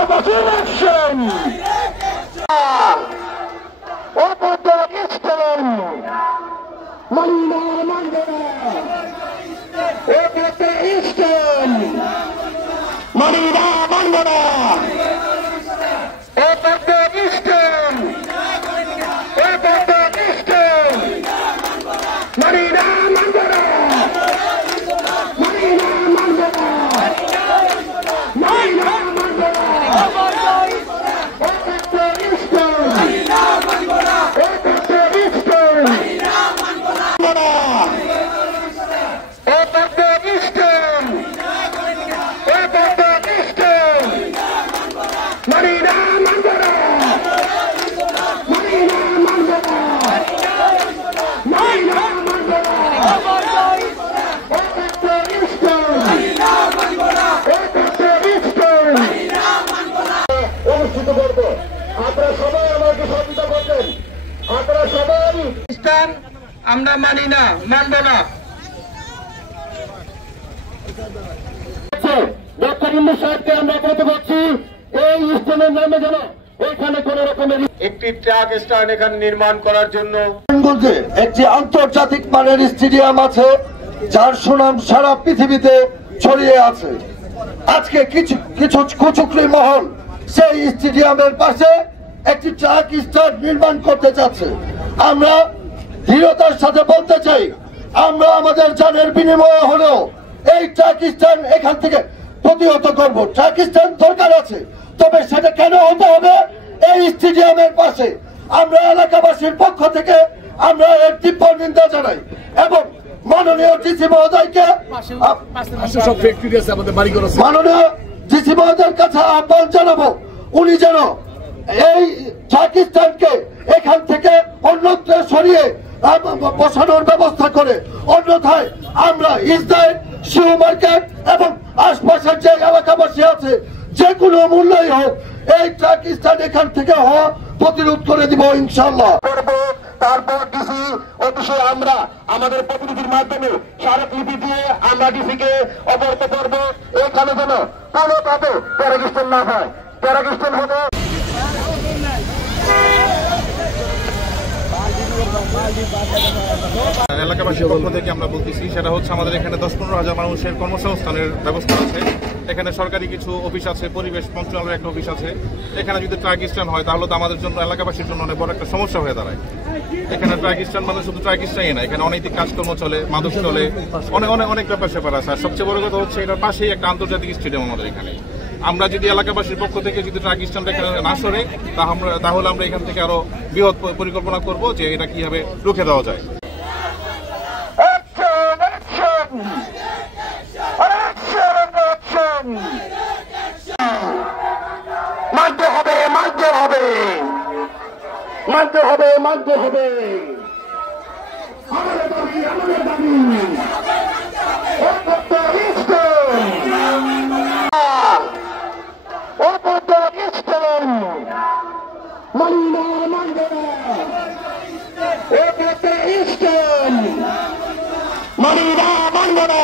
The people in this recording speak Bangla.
এলাকাবাসী ইলেকশন ইস্টার্ন মালিনা মানবেনা ইস্টার্ন মালিনা মানবেনা ইস্টার্ন ইস্টার্ন মালিনা মানবেনা মালিনা মানবেনা মালিনা মানবেনা আমরা মানি না, মানব না। ডক্টর ইউনূস সাহেবকে আমরা বলতে পারছি এই স্থানের নামে যেন এখানে কোন রকমের একটি ট্রাক স্ট্যান্ড এখানে নির্মাণ করার জন্য একটি আন্তর্জাতিক মানের স্টেডিয়াম আছে, যার সুনাম সারা পৃথিবীতে ছড়িয়ে আছে। আজকে কিছু কিছু কুচক্রী মহল সেই স্টেডিয়ামের পাশে একটি ট্রাক স্ট্যান্ড নির্মাণ করতে চাচ্ছে। আমরা দৃঢ়তার সাথে বলতে চাই, আমরা আমাদের জানের বিনিময়ে হলেও এই ট্রাক স্ট্যান্ড এখান থেকে প্রতিহত করব। ট্রাক স্ট্যান্ড দরকার আছে, তবে সেটা কেন হতে হবে এই স্টেডিয়ামের পাশে? আমরা এলাকাবাসীর পক্ষ থেকে আমরা এর তীব্র নিন্দা জানাই এবং মাননীয় ডিসি মহোদয়কে মাননীয় ডিসি মহোদয়ের কাছে আহ্বান জানাবো, উনি যেন এই ট্রাক স্ট্যান্ডকে এখান থেকে অন্যত্র সরিয়ে বসানোর ব্যবস্থা করে। অন্যথায় আমরা ইসরায়েল শিশু মার্কেট এবং আশপাশের যে এলাকাবাসী আছে যে কোনো মূল্যই হোক এই ট্রাক স্ট্যান্ড এখান থেকে হওয়া প্রতিরোধ করে দিব ইনশাআল্লাহ। তারপর ডিসি অফিসে আমরা আমাদের প্রতিনিধির মাধ্যমে স্মারকলিপি দিয়ে আমরা ডিসিকে অবগত করব, এখানে যেন কোনোভাবে প্যারাগিস্টন না হয়। প্যারাগিস্টন হবে এলাকাবাসীর পক্ষ থেকে আমরা বলতেছি, সেটা হচ্ছে আমাদের এখানে 10-15 হাজার মানুষের কর্মসংস্থানের ব্যবস্থা আছে। এখানে সরকারি কিছু অফিস আছে, পরিবেশ মন্ত্রণালয়ের একটা অফিস আছে। এখানে যদি ট্রাক স্ট্যান্ড হয় তাহলে তো আমাদের জন্য এলাকাবাসীর জন্য অনেক বড় একটা সমস্যা হয়ে দাঁড়ায়। এখানে ট্রাক স্ট্যান্ড মানে শুধু ট্রাক স্ট্যান্ডই না, এখানে অনৈতিক কাজকর্ম চলে, মাদক চলে, অনেক ব্যাপার স্যাপার আছে। আর সবচেয়ে বড় কথা হচ্ছে এটার পাশেই একটা আন্তর্জাতিক স্টেডিয়াম আমাদের এখানে। আমরা যদি এলাকাবাসীর পক্ষ থেকে যদি ট্রাক স্ট্যান্ড এখানে না সরে তাহলে আমরা এখান থেকে আরো বৃহৎ পরিকল্পনা করব যে এটা কিভাবে রুখে দেওয়া যায়। মানতে হবে, মানতে হবে, মানতে হবে, মানতে হবে। আমাদের দাবি, আমাদের দাবি মালিনা মানবেনা ইস্টার্ন মালিনা মানবেনা।